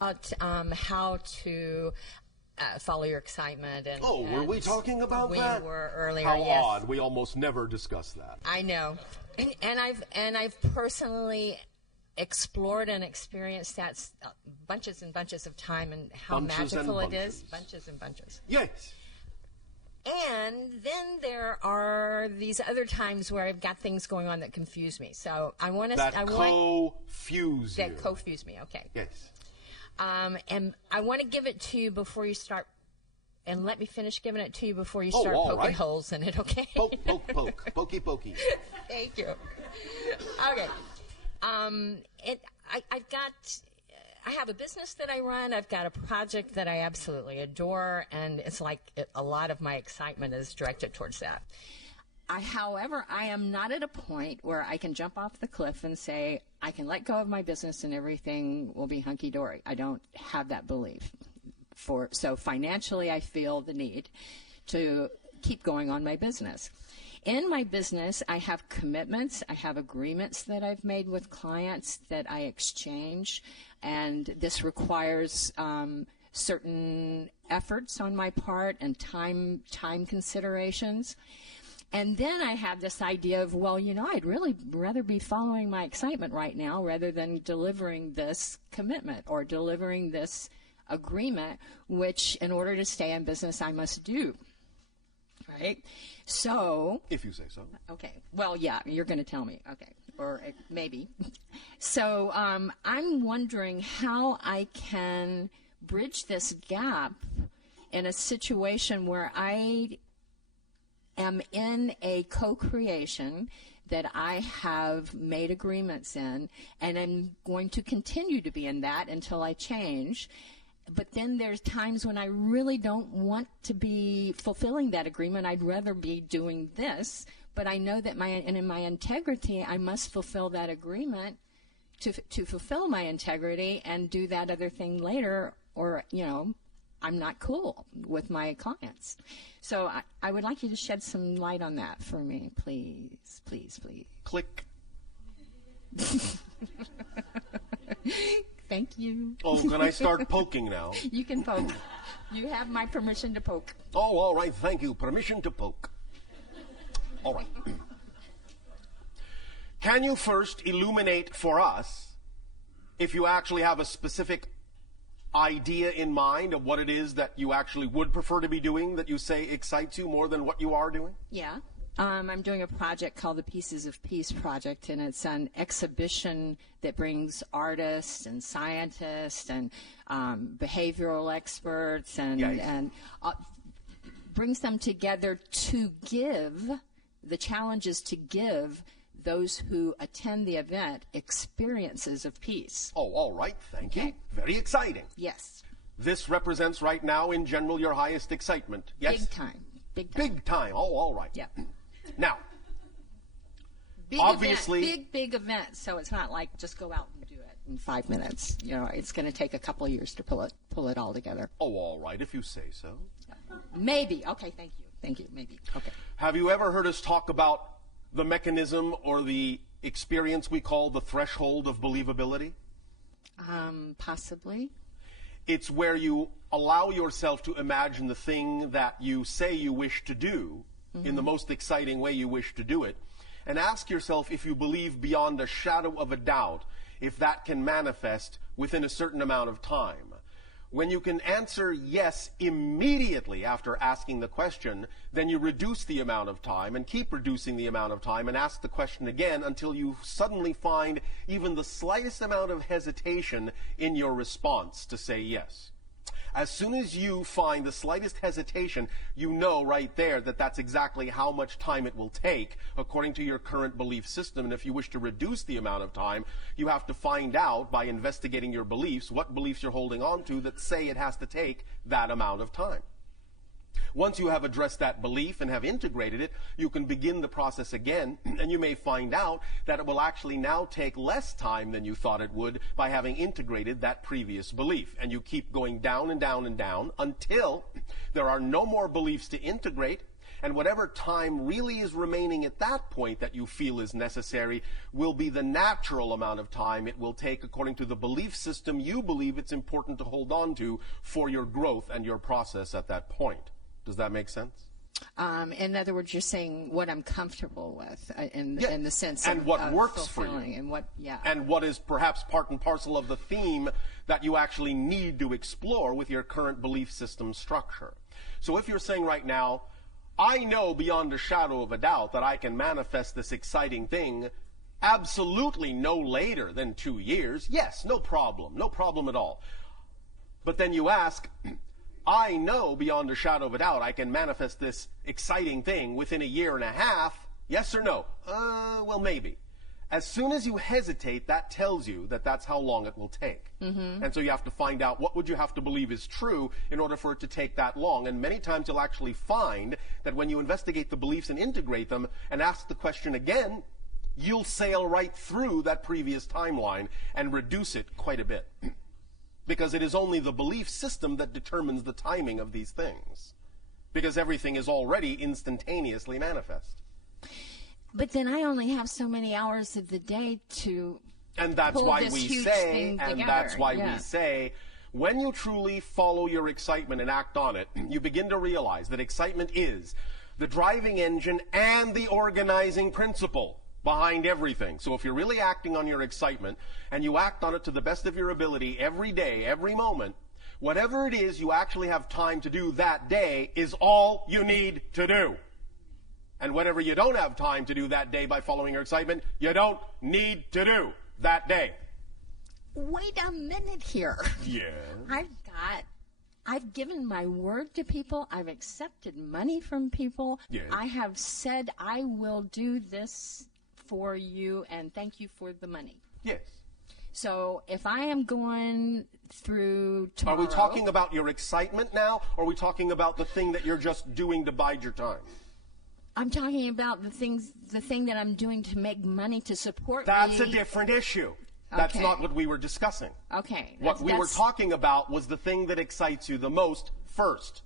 How to follow your excitement. And were we talking about that? We were earlier. How yes. odd! We almost never discuss that. I know, and I've personally explored and experienced that bunches and bunches of time, and how magical it is. Bunches and bunches. Yes. And then there are these other times where I've got things going on that confuse me. So I want to. That confuse you. That confuse me. Okay. Yes. And I want to give it to you before you start, and let me finish giving it to you before you start poking holes in it, okay? Poke, poke, poke. Pokey, pokey. Thank you. Okay. I have a business that I run. I've got a project that I absolutely adore, and it's like a lot of my excitement is directed towards that. However, I am not at a point where I can jump off the cliff and say, I can let go of my business and everything will be hunky-dory. I don't have that belief. So financially, I feel the need to keep going on my business. In my business, I have commitments. I have agreements that I've made with clients that I exchange, and this requires certain efforts on my part and time considerations. And then I have this idea of, well, I'd really rather be following my excitement right now rather than delivering this commitment or delivering this agreement, which in order to stay in business, I must do. Right? So. If you say so. Okay. Well, yeah, you're going to tell me. Okay. Or maybe. So I'm wondering how I can bridge this gap in a situation where I am in a co-creation that I have made agreements in, and I'm going to continue to be in that until I change. But then there's times when I really don't want to be fulfilling that agreement. I'd rather be doing this, but I know that in my integrity, I must fulfill that agreement to fulfill my integrity and do that other thing later, or, I'm not cool with my clients. So I would like you to shed some light on that for me, please, please, please. Click. Thank you. Oh, can I start poking now? You can poke. You have my permission to poke. Oh, all right. Thank you. Permission to poke. All right. Can you first illuminate for us if you actually have a specific idea in mind of what it is that you actually would prefer to be doing that you say excites you more than what you are doing? Yeah. I'm doing a project called the Pieces of Peace Project, and it's an exhibition that brings artists and scientists and behavioral experts and brings them together to give, the challenge is to give those who attend the event experiences of peace. Oh, all right. Thank you. Very exciting. Yes. This represents right now, in general, your highest excitement. Yes? Big time. Big time. Big time. Oh, all right. Yeah. Now, big obviously... Big event, so it's not like just go out and do it in 5 minutes. It's going to take a couple of years to pull it all together. Oh, all right, if you say so. Maybe. Okay, thank you. Thank you. Maybe. Okay. Have you ever heard us talk about the mechanism or the experience we call the threshold of believability? Possibly. It's where you allow yourself to imagine the thing that you say you wish to do in the most exciting way you wish to do it, and ask yourself if you believe beyond a shadow of a doubt if that can manifest within a certain amount of time. When you can answer yes immediately after asking the question, then you reduce the amount of time and keep reducing the amount of time and ask the question again until you suddenly find even the slightest amount of hesitation in your response to say yes. As soon as you find the slightest hesitation, you know right there that that's exactly how much time it will take according to your current belief system. And if you wish to reduce the amount of time, you have to find out by investigating your beliefs what beliefs you're holding on to that say it has to take that amount of time. Once you have addressed that belief and have integrated it, you can begin the process again, and you may find out that it will actually now take less time than you thought it would by having integrated that previous belief. And you keep going down and down and down until there are no more beliefs to integrate, And whatever time really is remaining at that point that you feel is necessary will be the natural amount of time it will take according to the belief system you believe it's important to hold on to for your growth and your process at that point. Does that make sense? In other words, you're saying what I'm comfortable with in the sense and of what works for you, and what and what is perhaps part and parcel of the theme that you actually need to explore with your current belief system structure. So if you're saying right now, I know beyond a shadow of a doubt that I can manifest this exciting thing absolutely no later than 2 years, yes, no problem at all. But then you ask, I know beyond a shadow of a doubt I can manifest this exciting thing within a year and a half, yes or no? Well, maybe. As soon as you hesitate, that tells you that that's how long it will take. And so you have to find out what would you have to believe is true in order for it to take that long. And many times you'll actually find that when you investigate the beliefs and integrate them and ask the question again, you'll sail right through that previous timeline and reduce it quite a bit. Because it is only the belief system that determines the timing of these things. Because everything is already instantaneously manifest. But then I only have so many hours of the day to And that's pull why this we huge say, thing and together. that's why we say, when you truly follow your excitement and act on it, you begin to realize that excitement is the driving engine and the organizing principle behind everything. So if you're really acting on your excitement and you act on it to the best of your ability every day, every moment, whatever it is you actually have time to do that day is all you need to do. And whatever you don't have time to do that day by following your excitement, you don't need to do that day. Wait a minute here. Yeah. I've given my word to people. I've accepted money from people. Yes. I have said I will do this for you and thank you for the money. Yes. So if I am going through tomorrow... Are we talking about your excitement now, or are we talking about the thing that you're just doing to bide your time? I'm talking about the thing that I'm doing to make money to support me. That's a different issue. That's Okay. not what we were discussing. Okay. What we were talking about was the thing that excites you the most first.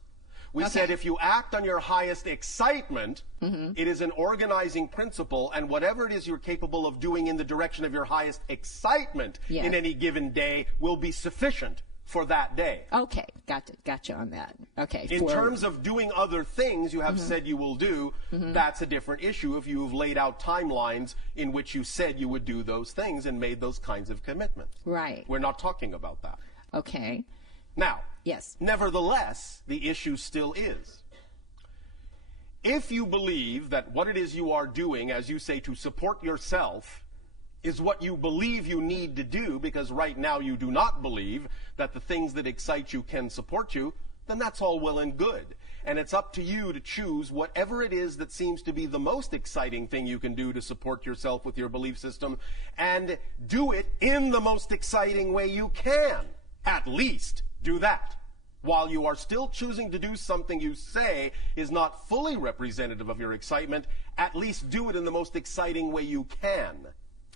We Okay. said if you act on your highest excitement, it is an organizing principle, and whatever it is you're capable of doing in the direction of your highest excitement Yes. in any given day will be sufficient for that day. Okay. Gotcha on that. Okay. In terms of doing other things you have said you will do, that's a different issue if you've laid out timelines in which you said you would do those things and made those kinds of commitments. Right. We're not talking about that. Okay. Now, Yes. nevertheless, the issue still is. If you believe that what it is you are doing, as you say, to support yourself, is what you believe you need to do, because right now you do not believe that the things that excite you can support you, then that's all well and good. And it's up to you to choose whatever it is that seems to be the most exciting thing you can do to support yourself with your belief system, and do it in the most exciting way you can. At least do that. While you are still choosing to do something you say is not fully representative of your excitement, at least do it in the most exciting way you can.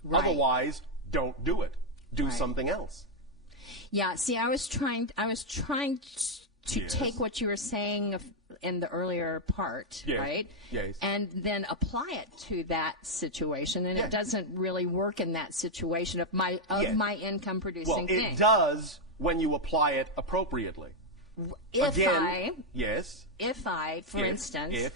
Right. Otherwise, don't do it. Do Right. something else. Yeah, see, I was trying to Yes. take what you were saying in the earlier part, Yes. right? Yes. And then apply it to that situation, and Yes. it doesn't really work in that situation of my income producing Well, thing. it does when you apply it appropriately. If for instance,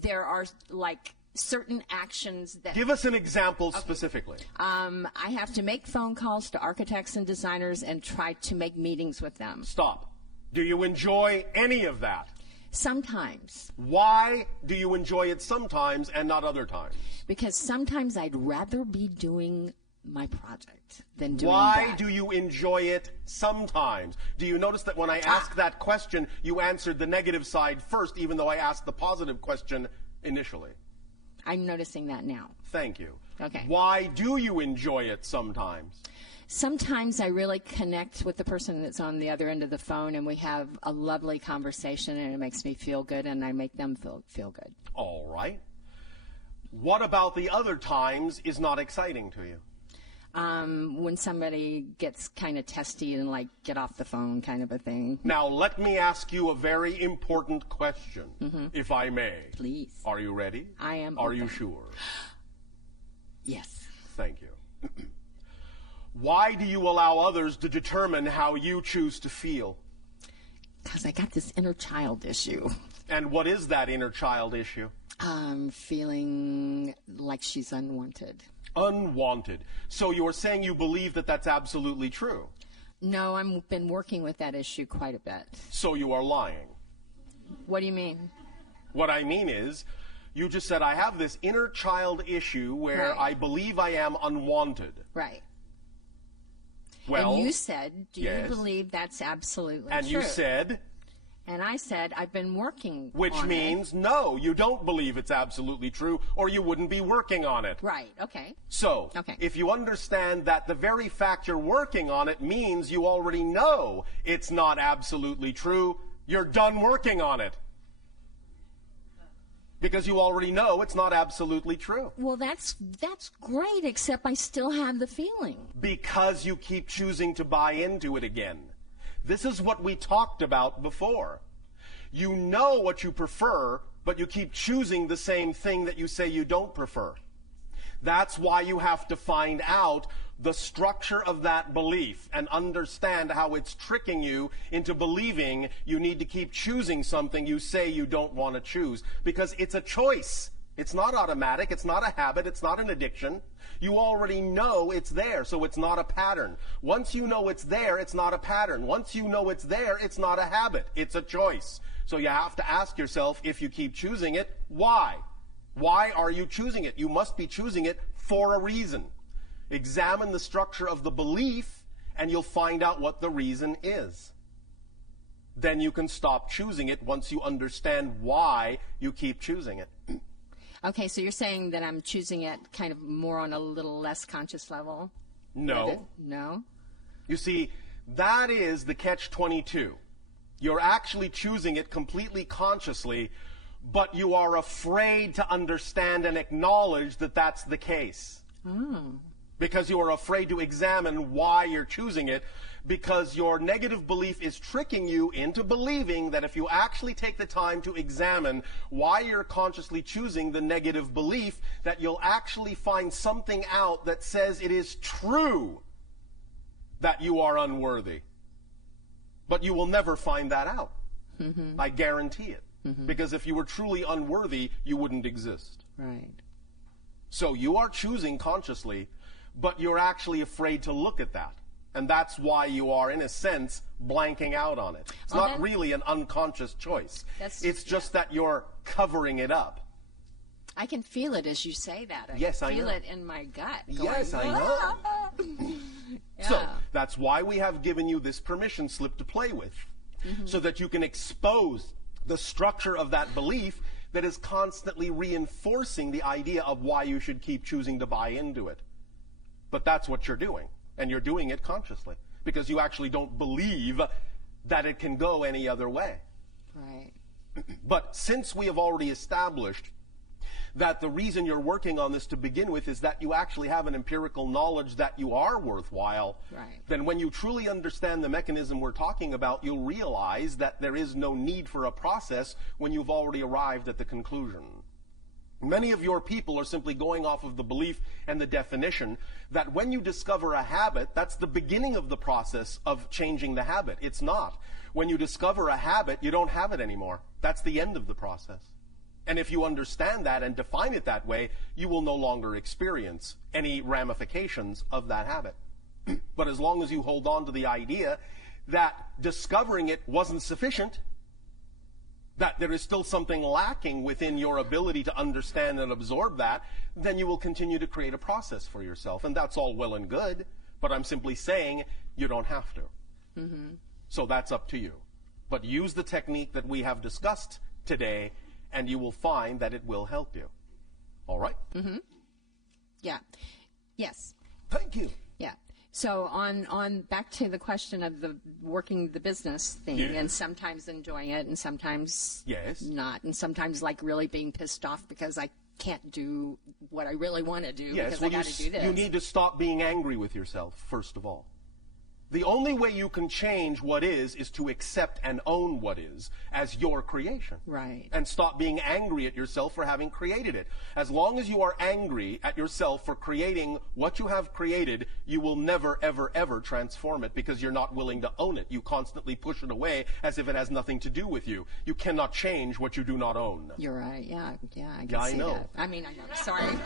there are like certain actions that Give us an example specifically. I have to make phone calls to architects and designers and try to make meetings with them. Stop. Do you enjoy any of that? Sometimes. Why do you enjoy it sometimes and not other times? Because sometimes I'd rather be doing my project than doing Why that. do you enjoy it sometimes? Do you notice that when I asked that question, you answered the negative side first, even though I asked the positive question initially? I'm noticing that now. Thank you. Okay. Why do you enjoy it sometimes? Sometimes I really connect with the person that's on the other end of the phone, and we have a lovely conversation, and it makes me feel good, and I make them feel good. All right. What about the other times is not exciting to you? When somebody gets kind of testy and like get off the phone kind of a thing. Now, let me ask you a very important question, if I may. Please. Are you ready? I am. Are open. you sure? Yes. Thank you. Why do you allow others to determine how you choose to feel? Because I got this inner child issue. And what is that inner child issue? Feeling like she's unwanted. Unwanted. So you're saying you believe that that's absolutely true? No, I've been working with that issue quite a bit. So you are lying. What do you mean? What I mean is, you just said I have this inner child issue where Right. I believe I am unwanted. Right. Well, and you said, do yes. you believe that's absolutely and true? you said, And I said, I've been working which on means no, you don't believe it's absolutely true, or you wouldn't be working on it. it. Right, okay. So, Okay. if you understand that the very fact you're working on it means you already know it's not absolutely true, you're done working on it. Because you already know it's not absolutely true. Well, that's great, except I still have the feeling. Because you keep choosing to buy into it again. This is what we talked about before. You know what you prefer, but you keep choosing the same thing that you say you don't prefer. That's why you have to find out the structure of that belief and understand how it's tricking you into believing you need to keep choosing something you say you don't want to choose. Because it's a choice. It's not automatic. It's not a habit. It's not an addiction. You already know it's there, so it's not a pattern. Once you know it's there, it's not a pattern. Once you know it's there, it's not a habit. It's a choice. So you have to ask yourself, if you keep choosing it, why? Why are you choosing it? You must be choosing it for a reason. Examine the structure of the belief, and you'll find out what the reason is. Then you can stop choosing it once you understand why you keep choosing it. Okay, so you're saying that I'm choosing it kind of more on a little less conscious level? No. No? You see, that is the catch-22. You're actually choosing it completely consciously, but you are afraid to understand and acknowledge that that's the case. Because you are afraid to examine why you're choosing it, because your negative belief is tricking you into believing that if you actually take the time to examine why you're consciously choosing the negative belief, that you'll actually find something out that says it is true that you are unworthy. But you will never find that out. I guarantee it. Because if you were truly unworthy, you wouldn't exist. Right. So you are choosing consciously, but you're actually afraid to look at that. And that's why you are, in a sense, blanking out on it. It's not really an unconscious choice. It's just that you're covering it up. I can feel it as you say that. Yes, I feel know. it in my gut. Yes, I know. Yeah. So that's why we have given you this permission slip to play with, so that you can expose the structure of that belief that is constantly reinforcing the idea of why you should keep choosing to buy into it. But that's what you're doing, and you're doing it consciously, because you actually don't believe that it can go any other way. Right. But since we have already established that the reason you're working on this to begin with is that you actually have an empirical knowledge that you are worthwhile, Right. then when you truly understand the mechanism we're talking about, you'll realize that there is no need for a process when you've already arrived at the conclusion. Many of your people are simply going off of the belief and the definition that when you discover a habit, that's the beginning of the process of changing the habit. It's not. When you discover a habit, you don't have it anymore. That's the end of the process. And if you understand that and define it that way, you will no longer experience any ramifications of that habit. But as long as you hold on to the idea that discovering it wasn't sufficient, that there is still something lacking within your ability to understand and absorb that, then you will continue to create a process for yourself. And that's all well and good, but I'm simply saying you don't have to. So that's up to you. But use the technique that we have discussed today, and you will find that it will help you. All right? Yeah. Yes. Thank you. Yeah. So on back to the question of the working the business thing, Yes. and sometimes enjoying it and sometimes Yes. not, and sometimes like really being pissed off because I can't do what I really want to do Yes, because well, I got to do this. you need to stop being angry with yourself, first of all. The only way you can change what is to accept and own what is as your creation. Right. And stop being angry at yourself for having created it. As long as you are angry at yourself for creating what you have created, you will never, ever, ever transform it because you're not willing to own it. You constantly push it away as if it has nothing to do with you. You cannot change what you do not own. You're right. Yeah, I can see know. that. I mean, I know. Sorry.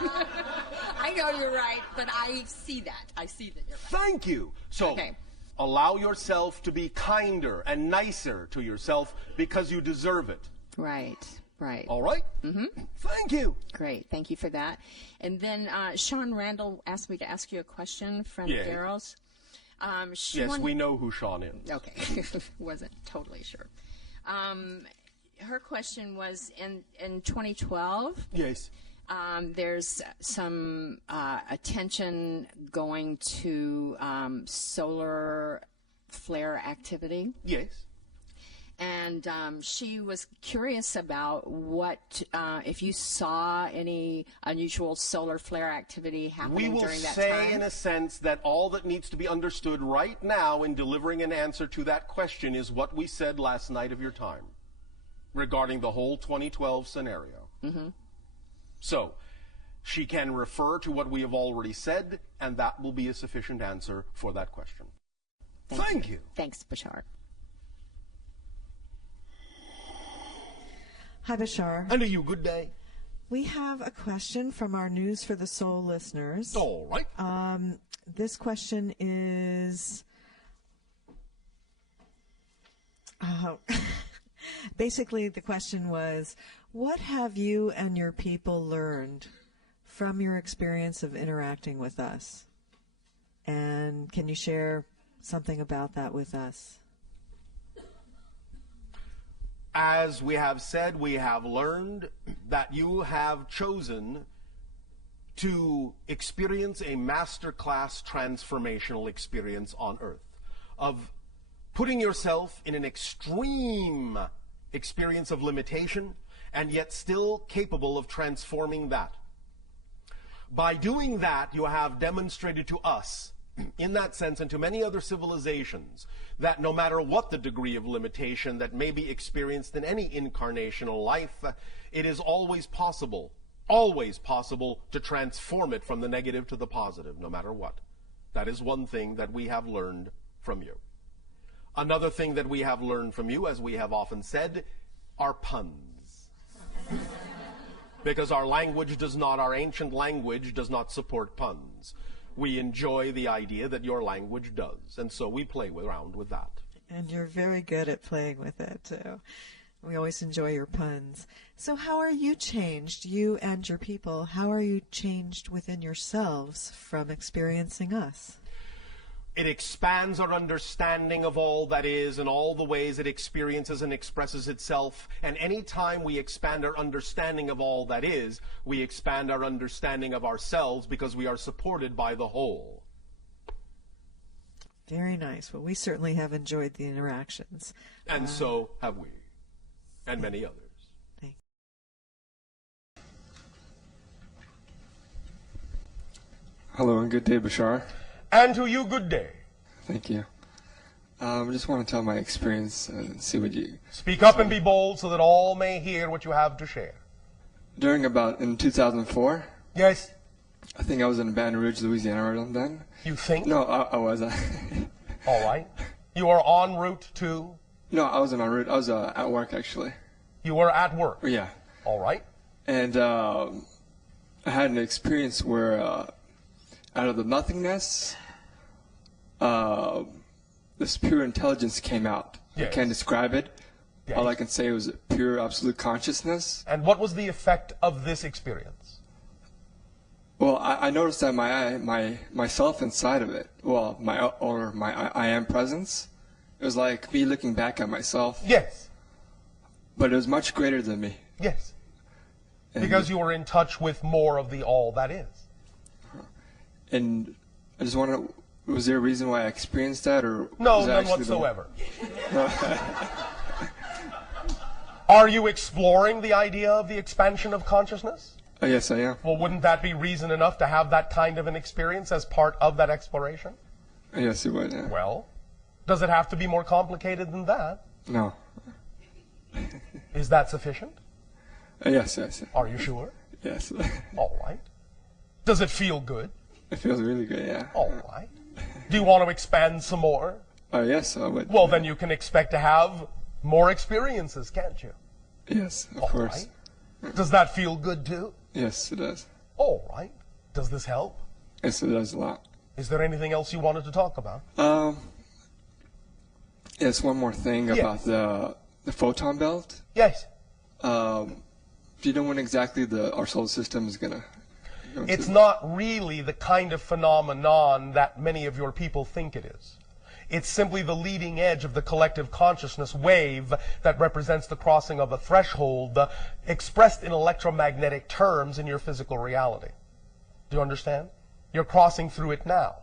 I know you're right, but I see that. I see that you're right. Thank you. So. Okay. Allow yourself to be kinder and nicer to yourself because you deserve it. Right. All right? Mm-hmm. Thank you. Great. Thank you for that. And then Sean Randall asked me to ask you a question, friend of Daryl's. Yes, we know who Sean is. Okay. Wasn't totally sure. Her question was, in 2012, yes, there's some attention going to solar flare activity. Yes. And she was curious about what, if you saw any unusual solar flare activity happening during that time. We will say, in a sense, that all that needs to be understood right now in delivering an answer to that question is what we said last night of your time regarding the whole 2012 scenario. Mm-hmm. So, she can refer to what we have already said, and that will be a sufficient answer for that question. Thank you. Thanks, Bashar. Hi, Bashar. And to you, good day. We have a question from our News for the Soul listeners. All right. This question is... basically, the question was, what have you and your people learned from your experience of interacting with us? And can you share something about that with us? As we have said, we have learned that you have chosen to experience a masterclass transformational experience on Earth of putting yourself in an extreme experience of limitation and yet still capable of transforming that. By doing that, you have demonstrated to us, in that sense, and to many other civilizations, that no matter what the degree of limitation that may be experienced in any incarnational life, it is always possible to transform it from the negative to the positive, no matter what. That is one thing that we have learned from you. Another thing that we have learned from you, as we have often said, are puns. Because our ancient language does not support puns. We enjoy the idea that your language does, and so we play around with that. And you're very good at playing with it, too. We always enjoy your puns. So how are you changed, you and your people? How are you changed within yourselves from experiencing us? It expands our understanding of all that is and all the ways it experiences and expresses itself. And any time we expand our understanding of all that is, we expand our understanding of ourselves because we are supported by the whole. Very nice. Well, we certainly have enjoyed the interactions. And so have we. And many others. Thanks. Hello and good day, Bashar. And to you, good day. Thank you. I just want to tell my experience and see what you... Speak up and be bold so that all may hear what you have to share. In 2004, Yes. I think I was in Baton Rouge, Louisiana around then. You think? No, I was. All right. You are en route to? No, I wasn't en route. I was at work, actually. You were at work? Yeah. All right. And I had an experience where out of the nothingness, this pure intelligence came out. Yes. I can't describe it. Yes. All I can say was pure absolute consciousness. And what was the effect of this experience? Well, I noticed that myself inside of it, my I am presence, it was like me looking back at myself. Yes. But it was much greater than me. Yes. And because you were in touch with more of the all that is. And I just want to, was there a reason why I experienced that, or no, none whatsoever. Are you exploring the idea of the expansion of consciousness? Yes, I am. Well, wouldn't that be reason enough to have that kind of an experience as part of that exploration? Yes, it would. Yeah. Well, does it have to be more complicated than that? No. Is that sufficient? Yes, yes. Are you sure? Yes. All right. Does it feel good? It feels really good, yeah. All right. Do you want to expand some more? Yes, I would. Well, then you can expect to have more experiences, can't you? Yes, of All course. right. Does that feel good too? Yes, it does. All right. Does this help? Yes, it does a lot. Is there anything else you wanted to talk about? Yes, one more thing about the photon belt. Yes. Do you know when exactly our solar system is gonna? It's not really the kind of phenomenon that many of your people think it is. It's simply the leading edge of the collective consciousness wave that represents the crossing of a threshold expressed in electromagnetic terms in your physical reality. Do you understand? You're crossing through it now.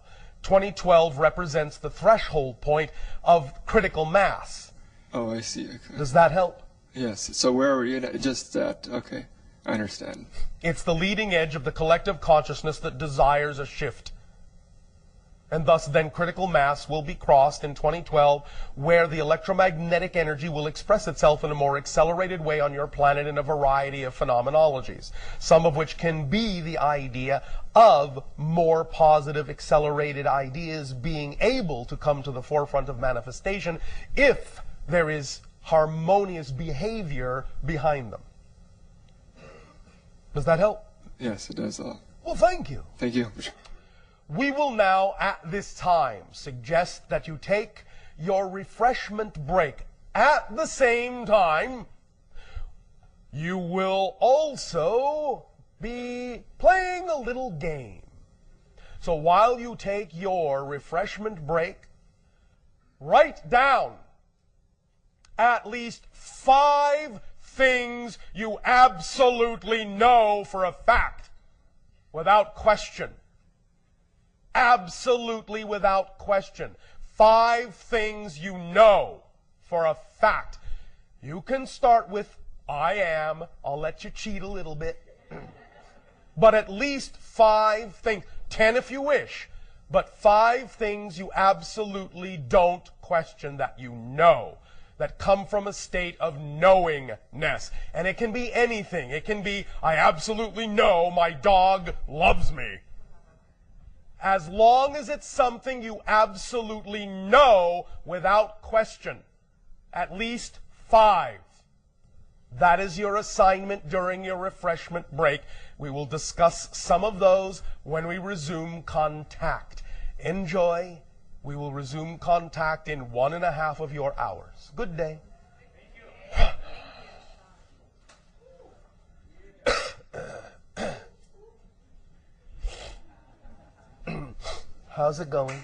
2012 represents the threshold point of critical mass. Oh, I see. Okay. Does that help? Yes. So where are we? Just that. Okay, I understand. It's the leading edge of the collective consciousness that desires a shift. And thus then critical mass will be crossed in 2012, where the electromagnetic energy will express itself in a more accelerated way on your planet in a variety of phenomenologies, some of which can be the idea of more positive accelerated ideas being able to come to the forefront of manifestation if there is harmonious behavior behind them. Does that help? Yes, it does. Well, thank you. Thank you. We will now, at this time, suggest that you take your refreshment break. At the same time, you will also be playing a little game. So while you take your refreshment break, write down at least 5 things you absolutely know for a fact, without question. Absolutely without question. 5 things you know for a fact. You can start with I am. I'll let you cheat a little bit. But at least 5 things. 10 if you wish. But 5 things you absolutely don't question that you know. That come from a state of knowingness. And it can be anything. It can be, I absolutely know my dog loves me. As long as it's something you absolutely know without question. At least 5. That is your assignment during your refreshment break. We will discuss some of those when we resume contact. Enjoy. We will resume contact in 1.5 of your hours. Good day. How's it going?